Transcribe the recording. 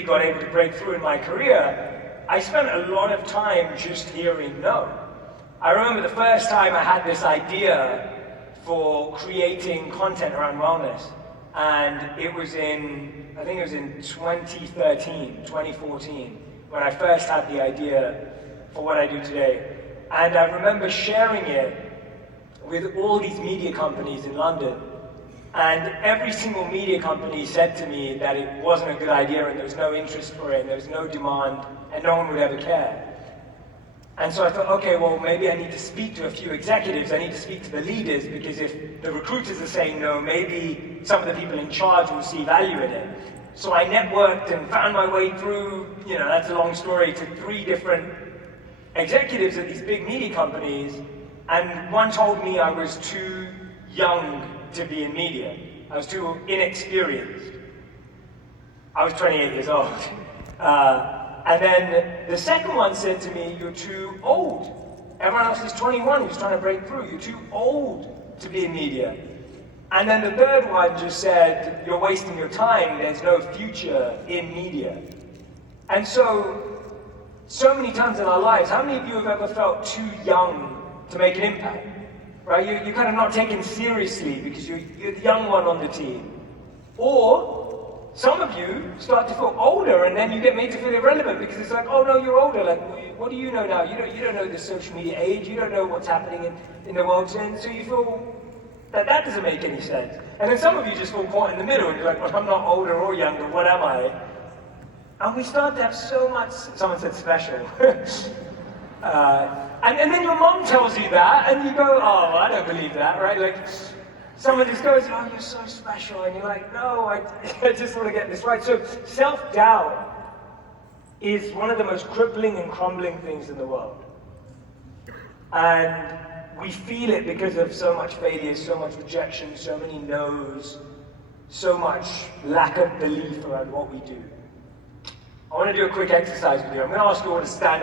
got able to break through in my career, I spent a lot of time just hearing no. I remember the first time I had this idea for creating content around wellness, and it was in, I think it was in 2014, when I first had the idea for what I do today. And I remember sharing it with all these media companies in London. And every single media company said to me that it wasn't a good idea and there was no interest for it, and there was no demand, and no one would ever care. And so I thought, okay, well, maybe I need to speak to a few executives, I need to speak to the leaders, because if the recruiters are saying no, maybe some of the people in charge will see value in it. So I networked and found my way through, that's a long story, to 3 different executives at these big media companies, and one told me I was too young to be in media. I was too inexperienced. I was 28 years old. And then the second one said to me, you're too old. Everyone else is 21 who's trying to break through. You're too old to be in media. And then the third one just said, you're wasting your time. There's no future in media. And so many times in our lives, how many of you have ever felt too young to make an impact? Right? You're kind of not taken seriously because you're the young one on the team. Or some of you start to feel older, and then you get made to feel irrelevant because it's like, oh no, you're older. Like, what do you know now? You don't know the social media age. You don't know what's happening in the world. And so you feel that doesn't make any sense. And then some of you just feel caught in the middle, and you're like, well, I'm not older or younger. What am I? And we start to have so much. Someone said special. And then your mom tells you that, and you go, oh, I don't believe that, right? Like, someone just goes, oh, you're so special, and you're like, no, I just want to get this right. So self-doubt is one of the most crippling and crumbling things in the world. And we feel it because of so much failure, so much rejection, so many no's, so much lack of belief around what we do. I want to do a quick exercise with you. I'm going to ask you all to stand up.